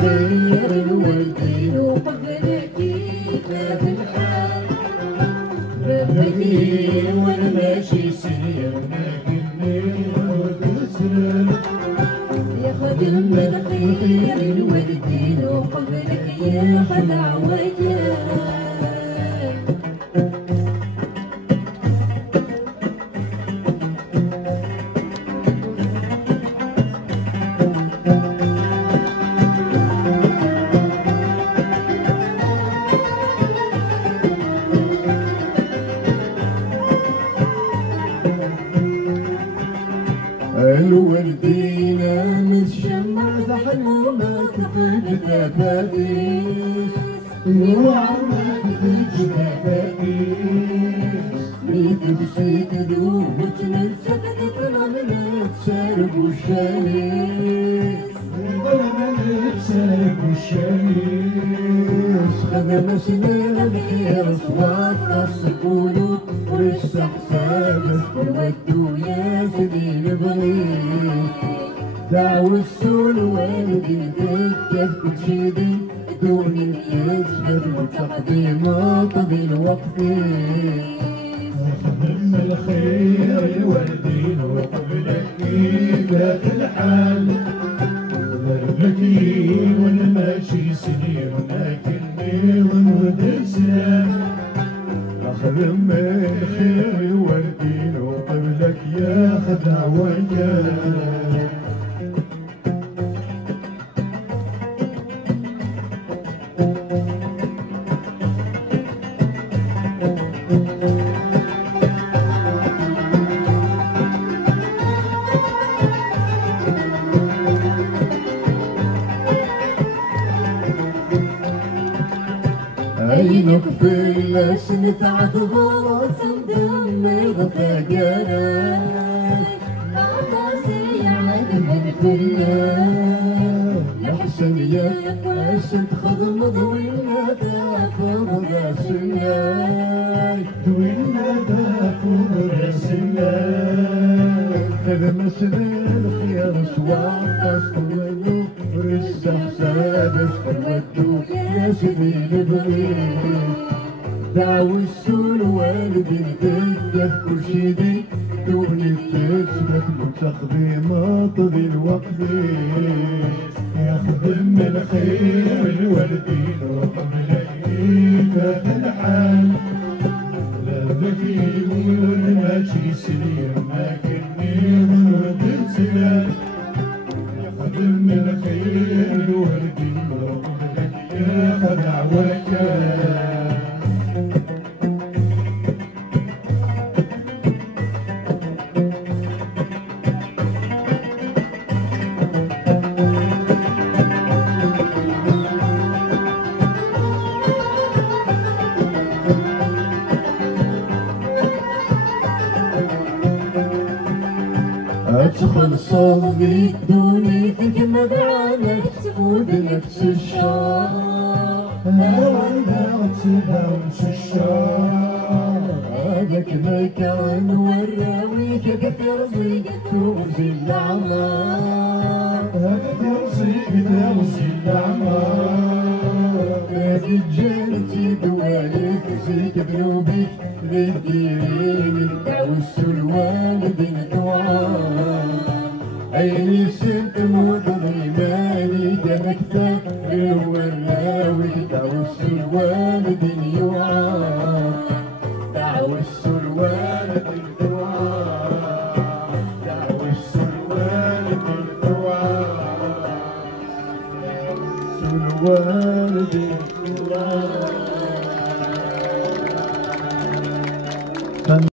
خير الوالدين وقبلك كيف الحال ببكي وانا ماشي سير لكني وتسلم يا خادم الخير الوالدين وقبلك يا خدع وجهك الوالدينا متشمع ضحنومك في جفافاتيش وعمك في جفافاتيش ميت بسيت دوب وتنسى تطلع من تسارب والشاليس تسارب والشاليس خدم سنين بخير صوات السكون ورش حسابك والودو يا سبيل بغيك دعوة السول والدي تكتب كل شي دي دون يشهد وتقديم طويل وقتي خدم الخير الوالدين وقبلك كيف الحال دربكي وانا ماشي سنين لكني ونود سلام أخدم الخير الوالدين وقبلك يا خدع وجهك عينك في اللسن تعتبر صندوق غفاقانك عطاسي عذب في الله لحسن ياك واسن تخدم ضوينا تافر راسلاك دوينا تافر راسلاك خدم سنين خيار سواق اسطوانو ورس حسابك خلوتو يا سبيل بغيك دعوة السول والدي تكتب كل شي دي دوني تثبت متخدمة طويل وقتي يخدم الخير الوالدين وقبلك كيف الحال لا ذكي والماشي سليم لكني ونود سلام يخدم الخير الوالدين وقبلك يا خدع وجهك ادخل صوبي دوني تكمل عنك تمود نفس الشهر هوانا تباوس الشهر هذاك مكان وراويك كثر زيك توزي العمار كثر زيك توزي العمار هذه جنتي دوالك زيك بنوبك للديرين دعوة الوالدين دعاء عيني سنت مضيماني كمكتب الوراوي دعوة الوالدين يوعى دعوة الوالدين دعاء دعوة الوالدين دعاء الوالدين دعاء